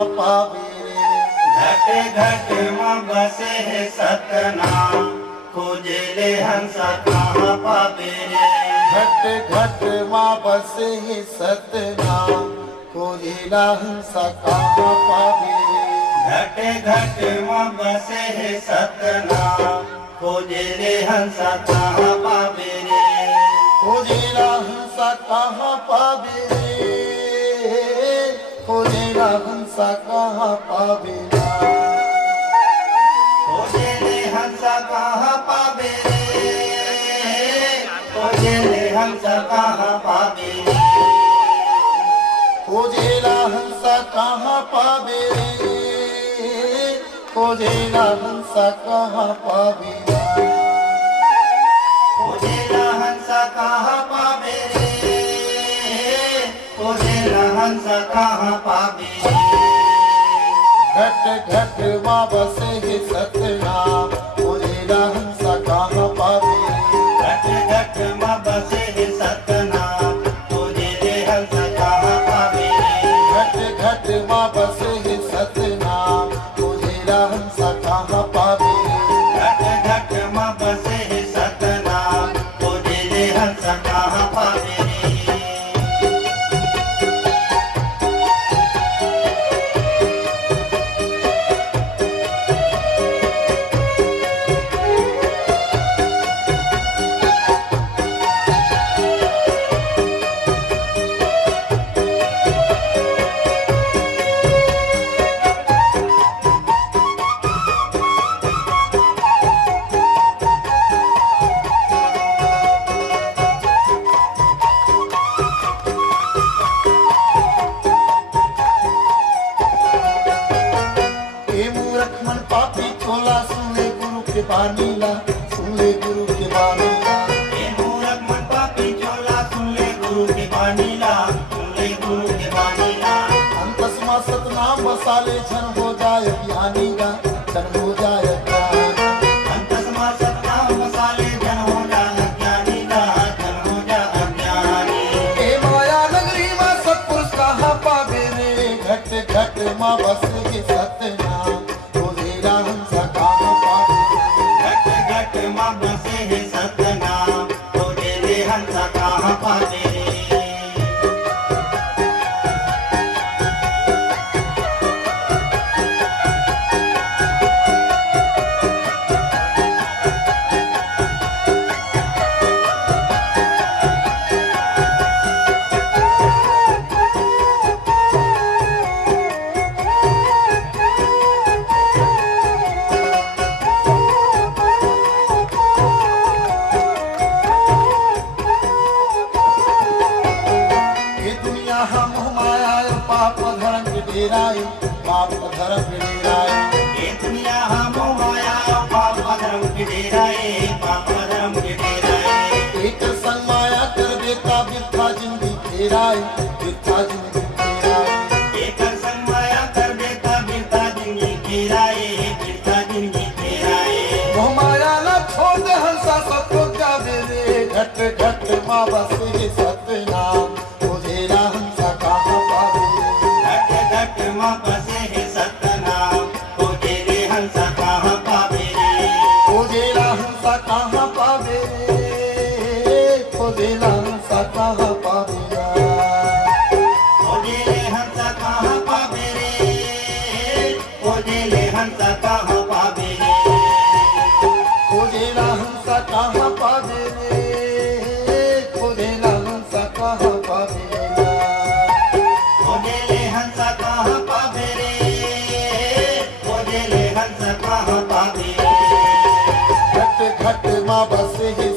पावे घट घट में बसे है सतनाम, खोजे ले हंसा कहाँ पावे रे। घट घट माँ बसे है सतनाम, खोजेला हंसा कहाँ पावे। घट घट में बसे है सतनाम, खोजे ले हंसा कहाँ पावे रे। खोजेला हंसा कहाँ पावे रे, खोजेला हंसा कहाँ पावे। खोजे ले हंसा कहाँ पावे रे, खोजे ले हंसा कहाँ पावे रे। खोजेला हंसा कहाँ पावे रे, खोजेला हंसा कहाँ पावे। खोजेला हंसा कहाँ पावे रे, खोजेला हंसा कहाँ पावे। घट घट माँ बसे है सतनाम, खोजेला हंसा कहाँ पावे। घट घट में बसे है सतनाम, खोजे ले हंसा कहाँ पावे। घट घट माँ बसे है सतनाम, खोजेला हंसा कहाँ पावे। घट घट में बसे है सतनाम, खोजे ले हंसा कहाँ पावे। मन पापी छोला, सुन ले गुरु के बानी ला, सुन ले गुरु के बानी ला। ये मूरख मन पापी चोला, सुन ले गुरु की बानी ला, सुन ले गुरु की बानी ला। अंतस्मा सतनाम बसा ले, जन हो जाए ज्ञानी ला, जन हो जाए ज्ञानी। अंतस्मा सतनाम मसाले, जन हो जा अज्ञानी ला, जन हो जा अज्ञानी। ए माया नगरी में सत्पुरुष कहाँ पावे रे। घट घट माँ बस के सतनाम, खोजेला हंसा कहाँ पावे। घट घट माँ बसे है सतनाम, खोजे ले हंसा कहाँ पावे रे। पाप धर्म के डेराए, पाप धर्म के डेराए। ये दुनिया हम माया, पाप धर्म के डेराए, पाप धर्म के डेराए। एक संग माया कर देता बिरथा जिंदगी फेराए, बिरथा जिंदगी फेराए। एक संग माया कर देता बिरथा जिंदगी फेराए, बिरथा जिंदगी फेराए। मोह माया न छोड़ दे हंसा सबको जावे रे। घट घट माँ बस ये सतनाम, खोजेला हंसा कहाँ पावे। घट घट माँ बसे है सतनाम, खोजे ले हंसा कहाँ पावे रे। खोजेला हंसा कहाँ पावे, खोजेला हंसा कहाँ पावे। खोजे ले हंसा कहाँ पावे रे, खोजे ले हंसा कहाँ पावे रे। खोजेला हंसा कहाँ पावे रे, खोजेला हंसा कहाँ पावे। खोजे ले हंसा कहाँ पावे रे, खोजे ले हंसा कहाँ पावे। घट घट माँ बसे है